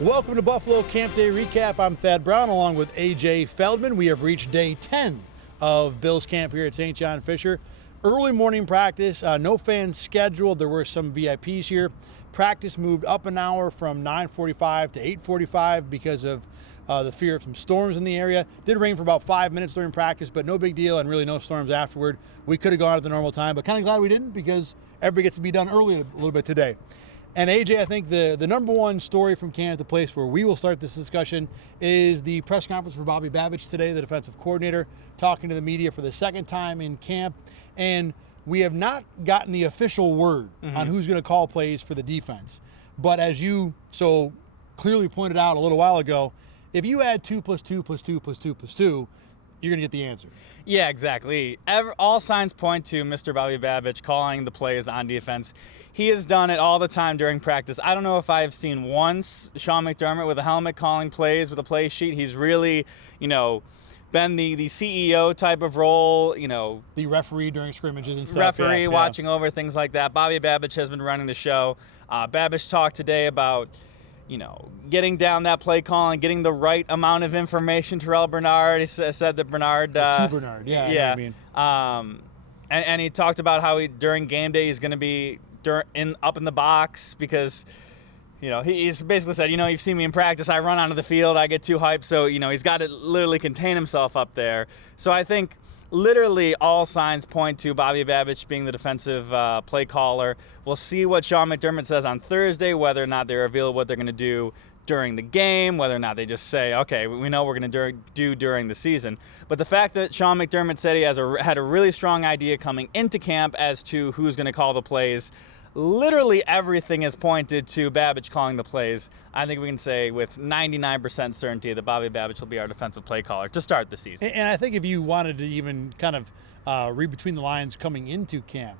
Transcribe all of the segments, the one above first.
Welcome to Buffalo Campday Recap. I'm Thad Brown along with AJ Feldman. We have reached day 10 of Bills camp here at St. John Fisher. Early morning practice, no fans scheduled. There were some VIPs here. Practice moved up an hour from 9:45 to 8:45 because of the fear of some storms in the area. Did rain for about 5 minutes during practice, but no big deal, and really no storms afterward. We could have gone at the normal time, but kind of glad we didn't because everybody gets to be done early a little bit today. And AJ, I think the number one story from camp, the place where we will start this discussion, is the press conference for Bobby Babich today, the defensive coordinator, talking to the media for the second time in camp. And we have not gotten the official word on who's going to call plays for the defense. But as you so clearly pointed out a little while ago, if you add 2 + 2 + 2 + 2 + 2, you're going to get the answer. Yeah, exactly. All signs point to Mr. Bobby Babich calling the plays on defense. He has done it all the time during practice. I don't know if I've seen once Sean McDermott with a helmet calling plays with a play sheet. He's really, been the CEO type of role, The referee during scrimmages and stuff. Referee watching over things like that. Bobby Babich has been running the show. Babich talked today about getting down that play call and getting the right amount of information. Terrell Bernard, he said that Bernard. To Bernard, yeah. I know what I mean. And he talked about how during game day he's going to be up in the box because, he's basically said, you've seen me in practice. I run onto the field. I get too hyped. So, he's got to literally contain himself up there. So I think literally all signs point to Bobby Babich being the defensive play caller. We'll see what Sean McDermott says on Thursday, whether or not they reveal what they're going to do during the game, whether or not they just say, okay, we know what we're going to do during the season. But the fact that Sean McDermott said he had a really strong idea coming into camp as to who's going to call the plays, literally everything is pointed to Babich calling the plays. I think we can say with 99% certainty that Bobby Babich will be our defensive play caller to start the season. And I think if you wanted to even kind of read between the lines coming into camp,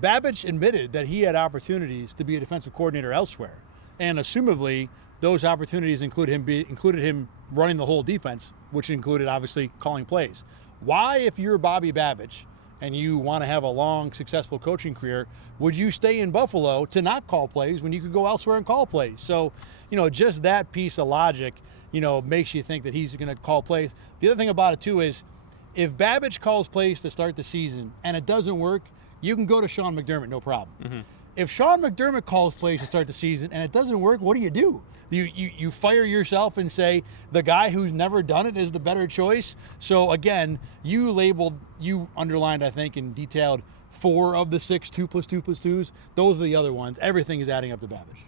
Babich admitted that he had opportunities to be a defensive coordinator elsewhere. And assumably, those opportunities included him running the whole defense, which included obviously calling plays. Why, if you're Bobby Babich and you want to have a long, successful coaching career, would you stay in Buffalo to not call plays when you could go elsewhere and call plays? So, just that piece of logic, makes you think that he's going to call plays. The other thing about it, too, is if Babich calls plays to start the season and it doesn't work, you can go to Sean McDermott, no problem. If Sean McDermott calls plays to start the season and it doesn't work, what do? You fire yourself and say the guy who's never done it is the better choice. So again, you underlined, I think, and detailed 4 of the 6 2 + 2 + 2s. Those are the other ones. Everything is adding up to Babich.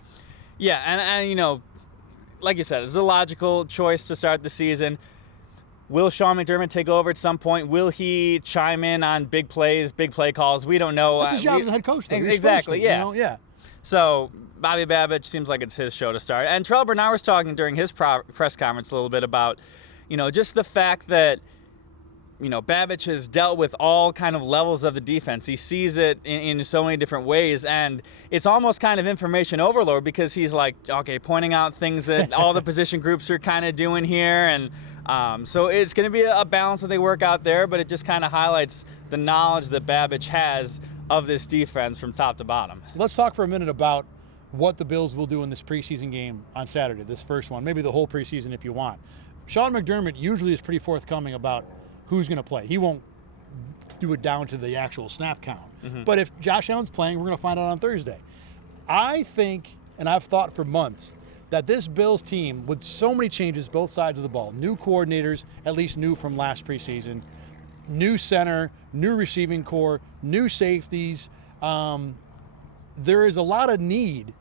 Yeah, and like you said, it's a logical choice to start the season. Will Sean McDermott take over at some point? Will he chime in on big plays, big play calls? We don't know. That's his job as a head coach, though. Exactly, yeah. Yeah. So Bobby Babich seems like it's his show to start. And Terrell Bernard was talking during his press conference a little bit about, just the fact that, Babich has dealt with all kind of levels of the defense. He sees it in so many different ways, and it's almost kind of information overload because he's like, okay, pointing out things that all the position groups are kind of doing here. And so it's going to be a balance that they work out there, but it just kind of highlights the knowledge that Babich has of this defense from top to bottom. Let's talk for a minute about what the Bills will do in this preseason game on Saturday, this first one, maybe the whole preseason if you want. Sean McDermott usually is pretty forthcoming about who's going to play. He won't do it down to the actual snap count. But if Josh Allen's playing, we're going to find out on Thursday. I think, and I've thought for months, that this Bills team, with so many changes both sides of the ball, new coordinators, at least new from last preseason, new center, new receiving core, new safeties, there is a lot of need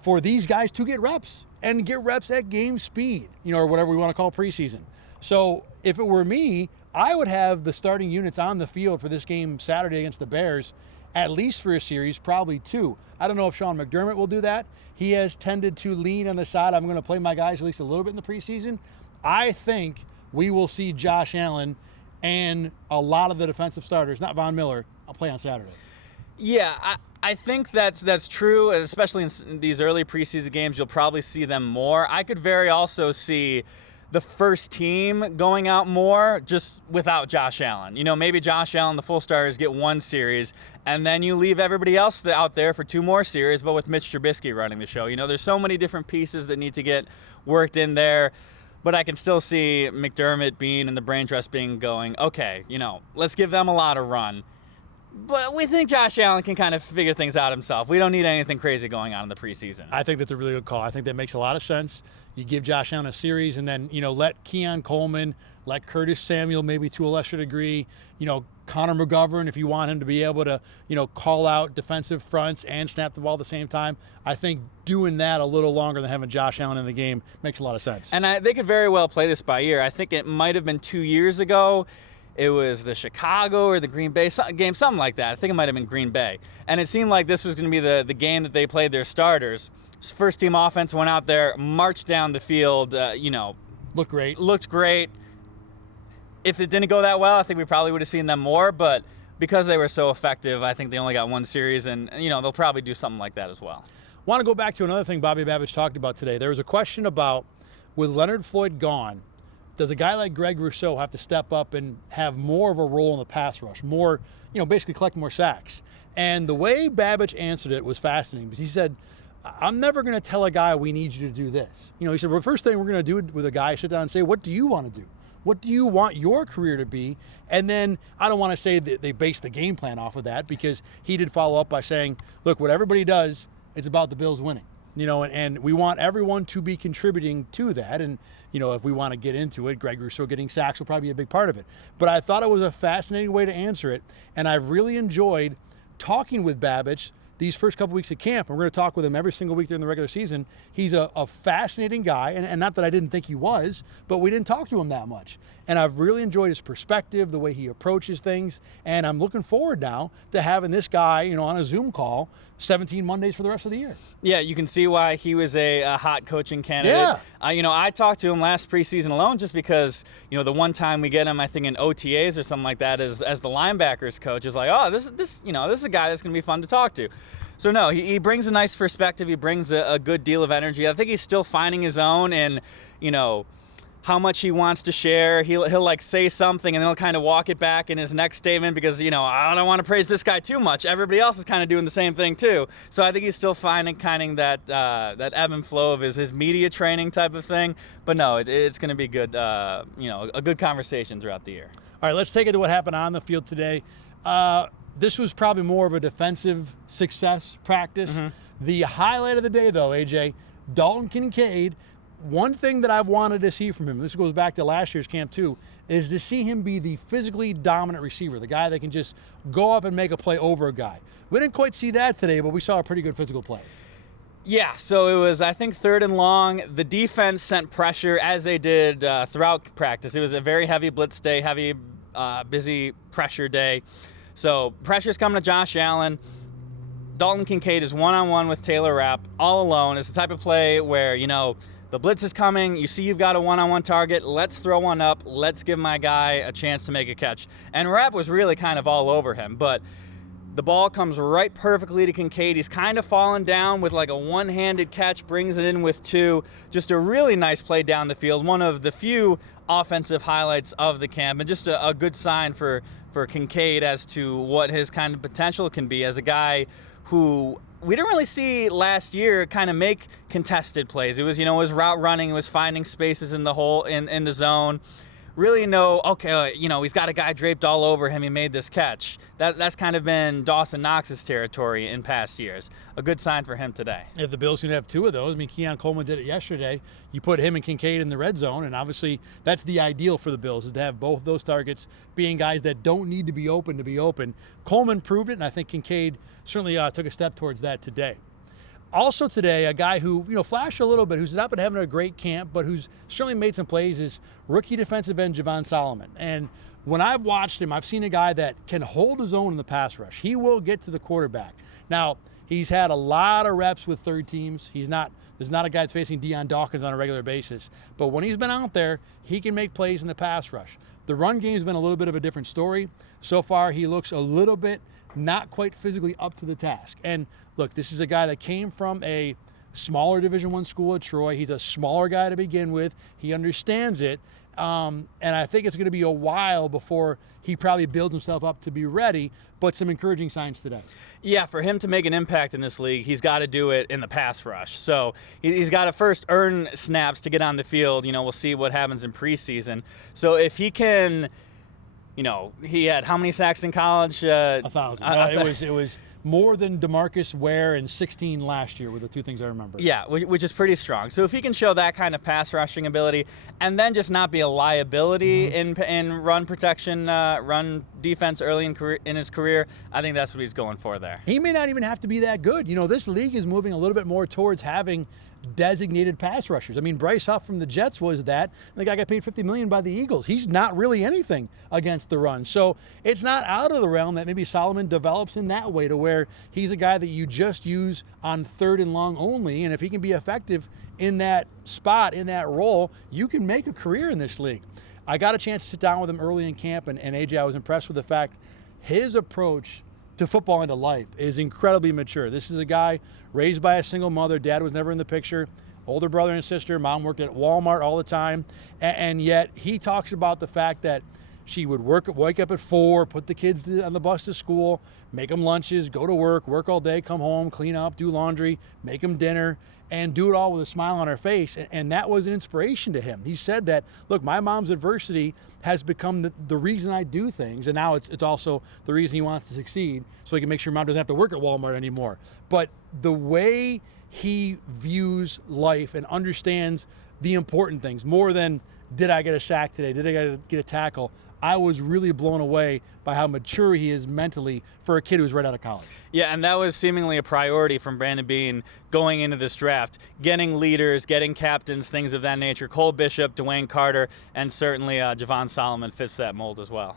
for these guys to get reps and get reps at game speed, or whatever we want to call preseason. So if it were me, I would have the starting units on the field for this game Saturday against the Bears, at least for a series, probably 2. I don't know if Sean McDermott will do that. He has tended to lean on the side, I'm going to play my guys at least a little bit in the preseason. I think we will see Josh Allen and a lot of the defensive starters, not Von Miller, I'll play on Saturday. Yeah, I think that's true, especially in these early preseason games. You'll probably see them more. I could very also see the first team going out more just without Josh Allen. Maybe Josh Allen, the full starters, get one series, and then you leave everybody else out there for 2 more series, but with Mitch Trubisky running the show. There's so many different pieces that need to get worked in there, but I can still see McDermott, Bean, and the brain trust being going, okay, let's give them a lot of run. But we think Josh Allen can kind of figure things out himself. We don't need anything crazy going on in the preseason. I think that's a really good call. I think that makes a lot of sense. You give Josh Allen a series and then, let Keon Coleman, let Curtis Samuel maybe to a lesser degree, Connor McGovern, if you want him to be able to, call out defensive fronts and snap the ball at the same time. I think doing that a little longer than having Josh Allen in the game makes a lot of sense. And they could very well play this by ear. I think it might have been 2 years ago. It was the Chicago or the Green Bay game, something like that. I think it might have been Green Bay. And it seemed like this was going to be the game that they played their starters. First team offense went out there, marched down the field, Looked great. Looked great. If it didn't go that well, I think we probably would have seen them more. But because they were so effective, I think they only got one series. And, they'll probably do something like that as well. Want to go back to another thing Bobby Babich talked about today. There was a question about, with Leonard Floyd gone, does a guy like Greg Rousseau have to step up and have more of a role in the pass rush, more, basically collect more sacks? And the way Babich answered it was fascinating because he said, I'm never going to tell a guy we need you to do this. He said, well, the first thing we're going to do with a guy is sit down and say, what do you want to do? What do you want your career to be? And then I don't want to say that they base the game plan off of that because he did follow up by saying, look, what everybody does, it's about the Bills winning. And we want everyone to be contributing to that. And, if we want to get into it, Greg Rousseau getting sacks will probably be a big part of it. But I thought it was a fascinating way to answer it. And I've really enjoyed talking with Babich these first couple weeks at camp. We're going to talk with him every single week during the regular season. He's a fascinating guy. And not that I didn't think he was, but we didn't talk to him that much. And I've really enjoyed his perspective, the way he approaches things. And I'm looking forward now to having this guy, on a Zoom call 17 Mondays for the rest of the year. Yeah, you can see why he was a hot coaching candidate. Yeah. I talked to him last preseason alone just because, the one time we get him, I think in OTAs or something like that, as the linebackers coach is like, oh, this is a guy that's going to be fun to talk to. So no, he brings a nice perspective. He brings a good deal of energy. I think he's still finding his own and, how much he wants to share. He'll like say something and then he'll kind of walk it back in his next statement because, I don't want to praise this guy too much. Everybody else is kind of doing the same thing too. So I think he's still finding kind of that ebb and flow of his media training type of thing. But no, it's going to be good, a good conversation throughout the year. All right, let's take it to what happened on the field today. This was probably more of a defensive success practice. Mm-hmm. The highlight of the day, though, AJ, Dalton Kincaid. One thing that I've wanted to see from him, this goes back to last year's camp too, is to see him be the physically dominant receiver, the guy that can just go up and make a play over a guy. We didn't quite see that today, but we saw a pretty good physical play. Yeah, so it was, I think, 3rd and long. The defense sent pressure as they did throughout practice. It was a very heavy blitz day, heavy, busy pressure day. So pressure's coming to Josh Allen. Dalton Kincaid is one-on-one with Taylor Rapp, all alone. It's the type of play where, the blitz is coming. You see you've got a one-on-one target. Let's throw one up. Let's give my guy a chance to make a catch. And Rapp was really kind of all over him, but the ball comes right perfectly to Kincaid. He's kind of falling down with like a one-handed catch, brings it in with 2. Just a really nice play down the field. One of the few offensive highlights of the camp, and just a good sign for Kincaid as to what his kind of potential can be as a guy who we didn't really see last year kind of make contested plays. It was, it was route running, it was finding spaces in the hole, in the zone. Really he's got a guy draped all over him. He made this catch. That's kind of been Dawson Knox's territory in past years. A good sign for him today. If the Bills can have 2 of those, Keon Coleman did it yesterday. You put him and Kincaid in the red zone, and obviously that's the ideal for the Bills, is to have both of those targets being guys that don't need to be open to be open. Coleman proved it, and I think Kincaid certainly took a step towards that today. Also today, a guy who, flashed a little bit, who's not been having a great camp, but who's certainly made some plays, is rookie defensive end Javon Solomon. And when I've watched him, I've seen a guy that can hold his own in the pass rush. He will get to the quarterback. Now, he's had a lot of reps with third teams. There's not a guy that's facing Deion Dawkins on a regular basis. But when he's been out there, he can make plays in the pass rush. The run game's been a little bit of a different story. So far, he looks a little bit not quite physically up to the task. And look, this is a guy that came from a smaller Division I school at Troy. He's a smaller guy to begin with. He understands it. And I think it's going to be a while before he probably builds himself up to be ready, but some encouraging signs today. Yeah, for him to make an impact in this league, he's got to do it in the pass rush. So he's got to first earn snaps to get on the field. We'll see what happens in preseason. So if he can, he had how many sacks in college? 1,000. It was more than DeMarcus Ware and 16 last year were the two things I remember. Yeah, which is pretty strong. So if he can show that kind of pass rushing ability and then just not be a liability in run protection, run defense early in his career, I think that's what he's going for there. He may not even have to be that good. This league is moving a little bit more towards having designated pass rushers. I mean, Bryce Huff from the Jets was that. The guy got paid $50 million by the Eagles. He's not really anything against the run. So it's not out of the realm that maybe Solomon develops in that way to where he's a guy that you just use on 3rd and long only. And if he can be effective in that spot, in that role, you can make a career in this league. I got a chance to sit down with him early in camp, and AJ, I was impressed with the fact his approach to football and to life is incredibly mature. This is a guy raised by a single mother. Dad was never in the picture. Older brother and sister. Mom worked at Walmart all the time. And yet he talks about the fact that she would wake up at 4, put the kids on the bus to school, make them lunches, go to work all day, come home, clean up, do laundry, make them dinner, and do it all with a smile on her face. And that was an inspiration to him. He said that, look, my mom's adversity has become the reason I do things, and now it's also the reason he wants to succeed, so he can make sure mom doesn't have to work at Walmart anymore. But the way he views life and understands the important things, more than did I get a sack today, did I get a tackle, I was really blown away by how mature he is mentally for a kid who's right out of college. Yeah, and that was seemingly a priority from Brandon Beane going into this draft. Getting leaders, getting captains, things of that nature. Cole Bishop, Dwayne Carter, and certainly Javon Solomon fits that mold as well.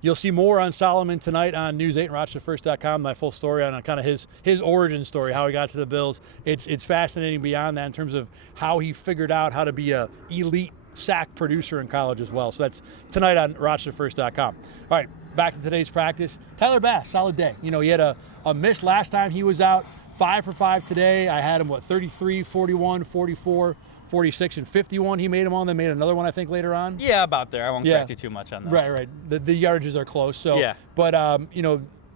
You'll see more on Solomon tonight on News 8 and RochesterFirst.com, my full story on kind of his origin story, how he got to the Bills. It's fascinating beyond that in terms of how he figured out how to be a elite sack producer in college as well. So that's tonight on RochesterFirst.com. All right, back to today's practice. Tyler Bass, solid day. He had a miss last time he was out, 5 for 5 today. I had him, 33, 41, 44, 46, and 51 he made him on. Then made another one, I think, later on. Yeah, about there. I won't correct you too much on those. Right. The yardages are close. So, yeah. But,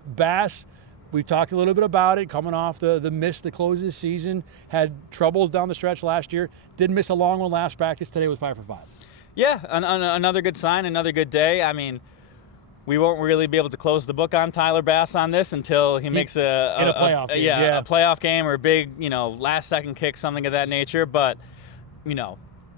Bass, we talked a little bit about it, coming off the miss to close the season, had troubles down the stretch last year, did miss a long one last practice. Today was 5 for 5. Yeah, another good sign, another good day. I mean, we won't really be able to close the book on Tyler Bass on this until he makes a playoff game. A playoff game or a big, last-second kick, something of that nature. But,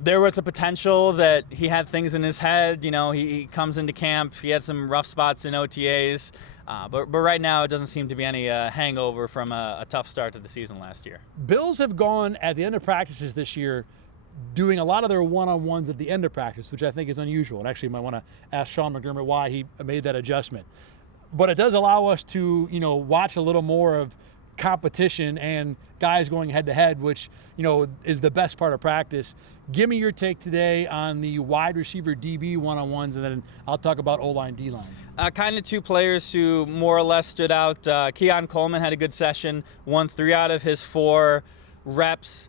there was a potential that he had things in his head. He comes into camp. He had some rough spots in OTAs. But right now, it doesn't seem to be any hangover from a tough start to the season last year. Bills have gone at the end of practices this year doing a lot of their one-on-ones at the end of practice, which I think is unusual. And actually, you might want to ask Sean McDermott why he made that adjustment. But it does allow us to, watch a little more of competition and guys going head-to-head, which, is the best part of practice. Give me your take today on the wide receiver DB one-on-ones, and then I'll talk about O-line, D-line. Kind of two players who more or less stood out. Keon Coleman had a good session, won 3 out of his 4 reps.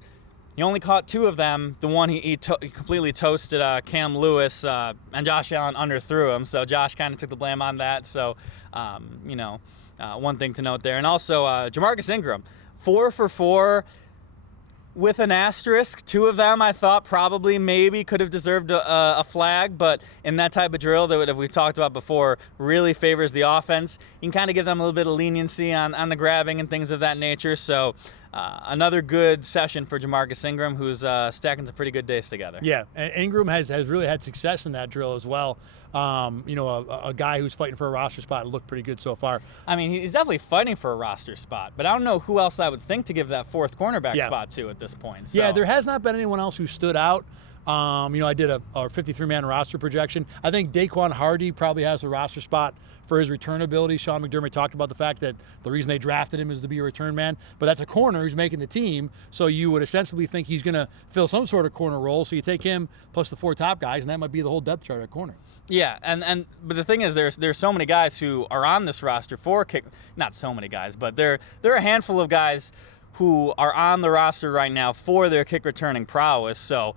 He only caught 2 of them. The one he completely toasted Cam Lewis, and Josh Allen underthrew him. So Josh kind of took the blame on that. So, one thing to note there. And also Jamarcus Ingram, 4 for 4 with an asterisk. 2 of them I thought probably maybe could have deserved a flag, but in that type of drill that we've talked about before really favors the offense. You can kind of give them a little bit of leniency on the grabbing and things of that nature. So another good session for Jamarcus Ingram, who's stacking some pretty good days together. Yeah, Ingram has really had success in that drill as well. A guy who's fighting for a roster spot and looked pretty good so far. I mean, he's definitely fighting for a roster spot, but I don't know who else I would think to give that 4th cornerback spot to at this point. So. Yeah, there has not been anyone else who stood out. I did a 53-man roster projection. I think Daquan Hardy probably has a roster spot for his return ability. Sean McDermott talked about the fact that the reason they drafted him is to be a return man, but that's a corner who's making the team, so you would essentially think he's going to fill some sort of corner role, so you take him plus the 4 top guys, and that might be the whole depth chart at corner. Yeah, but the thing is, there's so many guys who are on this roster for kick. Not so many guys, but there are a handful of guys who are on the roster right now for their kick returning prowess. So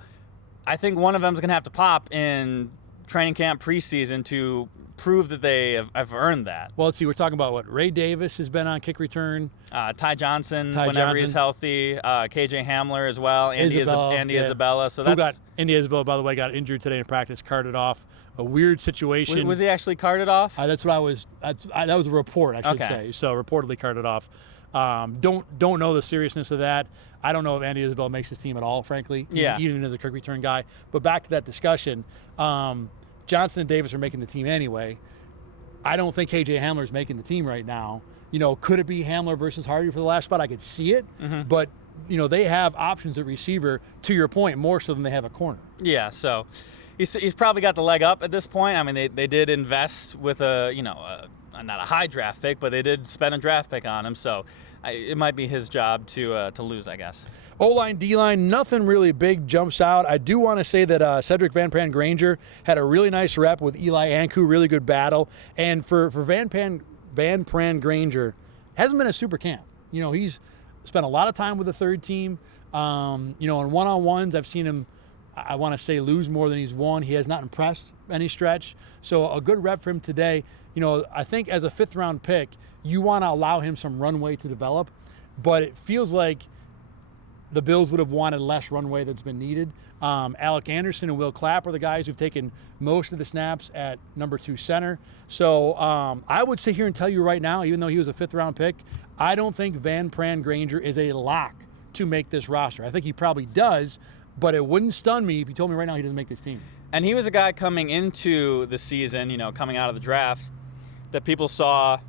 I think one of them is going to have to pop in training camp preseason to prove that they have earned that. Well, let's see. We're talking about what? Ray Davis has been on kick return. Ty Johnson, whenever he's healthy. KJ Hamler as well. Andy Isabella. So that's Andy Isabella, by the way, got injured today in practice, carted off. A weird situation. Was he actually carted off? That's what I was. That was a report, I should say. So reportedly carted off. Don't know the seriousness of that. I don't know if Andy Isabella makes his team at all, frankly. Yeah. Even as a kick return guy. But back to that discussion. Johnson and Davis are making the team anyway. I don't think KJ Hamler is making the team right now. Could it be Hamler versus Hardy for the last spot? I could see it, but they have options at receiver. To your point, more so than they have a corner. Yeah, so he's probably got the leg up at this point. I mean, they did invest with not a high draft pick, but they did spend a draft pick on him. So it might be his job to lose, I guess. O-line, D-line, nothing really big jumps out. I do want to say that Cedric Van Pran-Granger had a really nice rep with Eli Anku, really good battle. And for Van Pran-Granger, hasn't been a super camp. He's spent a lot of time with the third team. In one-on-ones, I've seen him, I want to say, lose more than he's won. He has not impressed any stretch. So a good rep for him today. I think as a fifth-round pick, you want to allow him some runway to develop. But it feels like the Bills would have wanted less runway that's been needed. Alec Anderson and Will Clapp are the guys who've taken most of the snaps at number 2 center. So I would sit here and tell you right now, even though he was a fifth-round pick, I don't think Van Pran-Granger is a lock to make this roster. I think he probably does, but it wouldn't stun me if you told me right now he doesn't make this team. And he was a guy coming into the season, coming out of the draft, that people saw,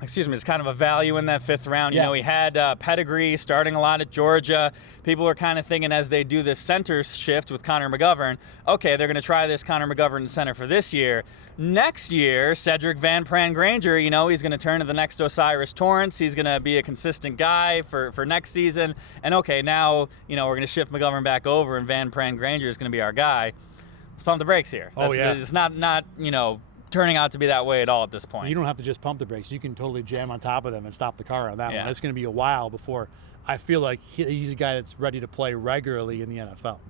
it's kind of a value in that fifth round. He had pedigree, starting a lot at Georgia. People were kind of thinking as they do this center shift with Connor McGovern, okay, they're going to try this Connor McGovern center for this year. Next year, Cedric Van Pran-Granger, he's going to turn to the next Osiris Torrance. He's going to be a consistent guy for next season. And okay, now, we're going to shift McGovern back over and Van Pran-Granger is going to be our guy. Let's pump the brakes here. It's not turning out to be that way at all at this point. You don't have to just pump the brakes. You can totally jam on top of them and stop the car on that one. It's going to be a while before I feel like he's a guy that's ready to play regularly in the NFL. All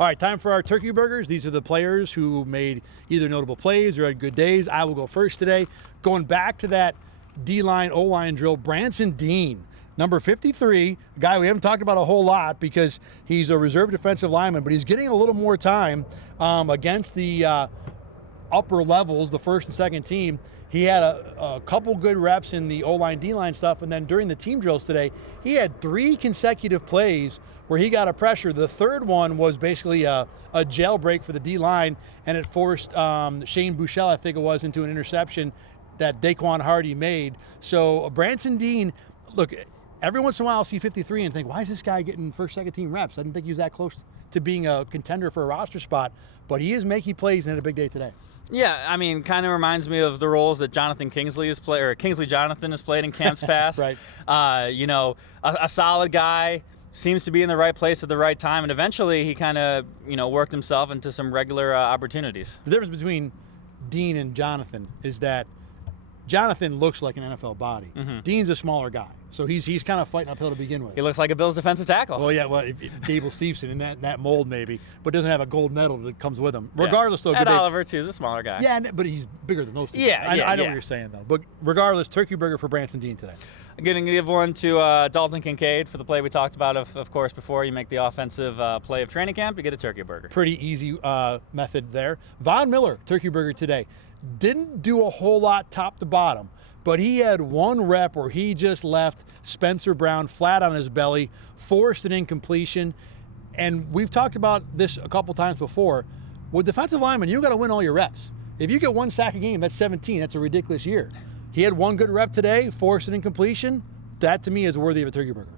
right, time for our turkey burgers. These are the players who made either notable plays or had good days. I will go first today. Going back to that D-line, O-line drill, Branson Dean, number 53, a guy we haven't talked about a whole lot because he's a reserve defensive lineman, but he's getting a little more time against the upper levels, the first and second team. He had a couple good reps in the O-line, D-line stuff, and then during the team drills today, he had 3 consecutive plays where he got a pressure. The third one was basically a jailbreak for the D-line, and it forced Shane Buechele, I think it was, into an interception that Daquan Hardy made. So Branson Dean, look, every once in a while I'll see 53 and think, why is this guy getting first, second team reps? I didn't think he was that close to being a contender for a roster spot, but he is making plays and had a big day today. Yeah, kind of reminds me of the roles that Jonathan Kingsley has played, or Kingsley Jonathan has played in camps past. Right. A solid guy, seems to be in the right place at the right time, and eventually he kind of, worked himself into some regular opportunities. The difference between Dean and Jonathan is that Jonathan looks like an NFL body. Dean's a smaller guy, so he's kind of fighting uphill to begin with. He looks like a Bills defensive tackle. Well, yeah, if Gable Steveson in that mold maybe, but doesn't have a gold medal that comes with him. Regardless, though, Ed Oliver too is a smaller guy. Yeah, but he's bigger than those two. I know what you're saying though. But regardless, turkey burger for Branson Dean today. I'm going to give one to Dalton Kincaid for the play we talked about, of course, before you make the offensive play of training camp, you get a turkey burger. Pretty easy method there. Von Miller, turkey burger today. Didn't do a whole lot top to bottom, but he had one rep where he just left Spencer Brown flat on his belly, forced an incompletion. And we've talked about this a couple times before. With defensive linemen, you got to win all your reps. If you get 1 sack a game, that's 17. That's a ridiculous year. He had one good rep today, forced an incompletion. That, to me, is worthy of a turkey burger.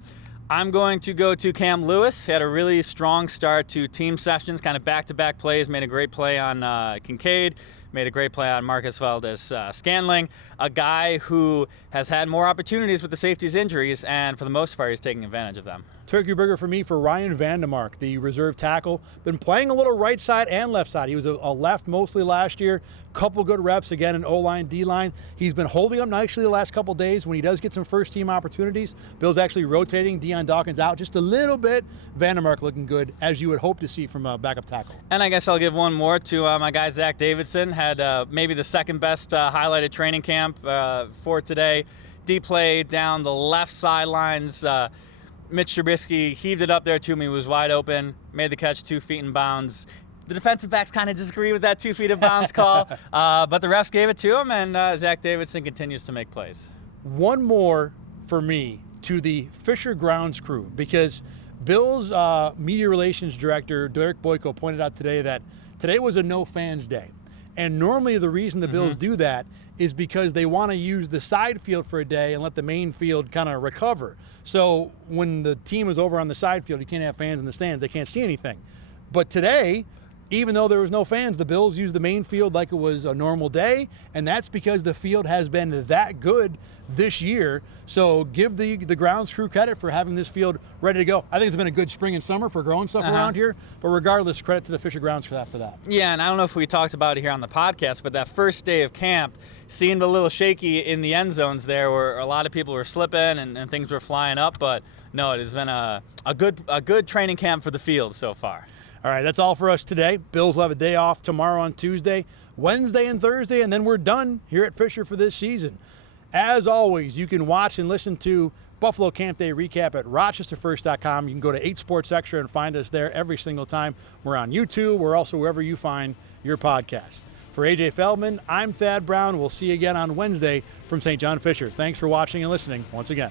I'm going to go to Cam Lewis. He had a really strong start to team sessions, kind of back-to-back plays, made a great play on Kincaid, made a great play on Marcus Valdez-Scantling, a guy who has had more opportunities with the safeties injuries, and for the most part, he's taking advantage of them. Turkey burger for me for Ryan Vandemark, the reserve tackle. Been playing a little right side and left side. He was a left mostly last year. Couple good reps again in O-line, D-line. He's been holding up nicely the last couple days when he does get some first-team opportunities. Bill's actually rotating. Deion Dawkins out just a little bit. Vandemark looking good, as you would hope to see from a backup tackle. And I guess I'll give one more to my guy Zach Davidson. Had maybe the second best highlighted training camp for today. Deep play down the left sidelines. Mitch Trubisky heaved it up there to me, was wide open, made the catch 2 feet in bounds. The defensive backs kind of disagree with that 2 feet of bounds call, but the refs gave it to him, and Zach Davidson continues to make plays. One more for me to the Fisher Grounds crew, because Bill's media relations director, Derek Boyko, pointed out today that today was a no fans day. And normally the reason the Bills do that is because they want to use the side field for a day and let the main field kind of recover. So when the team is over on the side field, you can't have fans in the stands. They can't see anything. But today, even though there was no fans, the Bills used the main field like it was a normal day, and that's because the field has been that good this year. So give the grounds crew credit for having this field ready to go. I think it's been a good spring and summer for growing stuff around here, but regardless, credit to the Fisher Grounds staff for that. Yeah, and I don't know if we talked about it here on the podcast, but that first day of camp seemed a little shaky in the end zones there, where a lot of people were slipping and things were flying up, but no, it has been a good training camp for the field so far. All right, that's all for us today. Bills will have a day off tomorrow on Tuesday, Wednesday and Thursday, and then we're done here at Fisher for this season. As always, you can watch and listen to Buffalo Campday Recap at rochesterfirst.com. You can go to 8 Sports Extra and find us there every single time. We're on YouTube. We're also wherever you find your podcast. For AJ Feldman, I'm Thad Brown. We'll see you again on Wednesday from St. John Fisher. Thanks for watching and listening once again.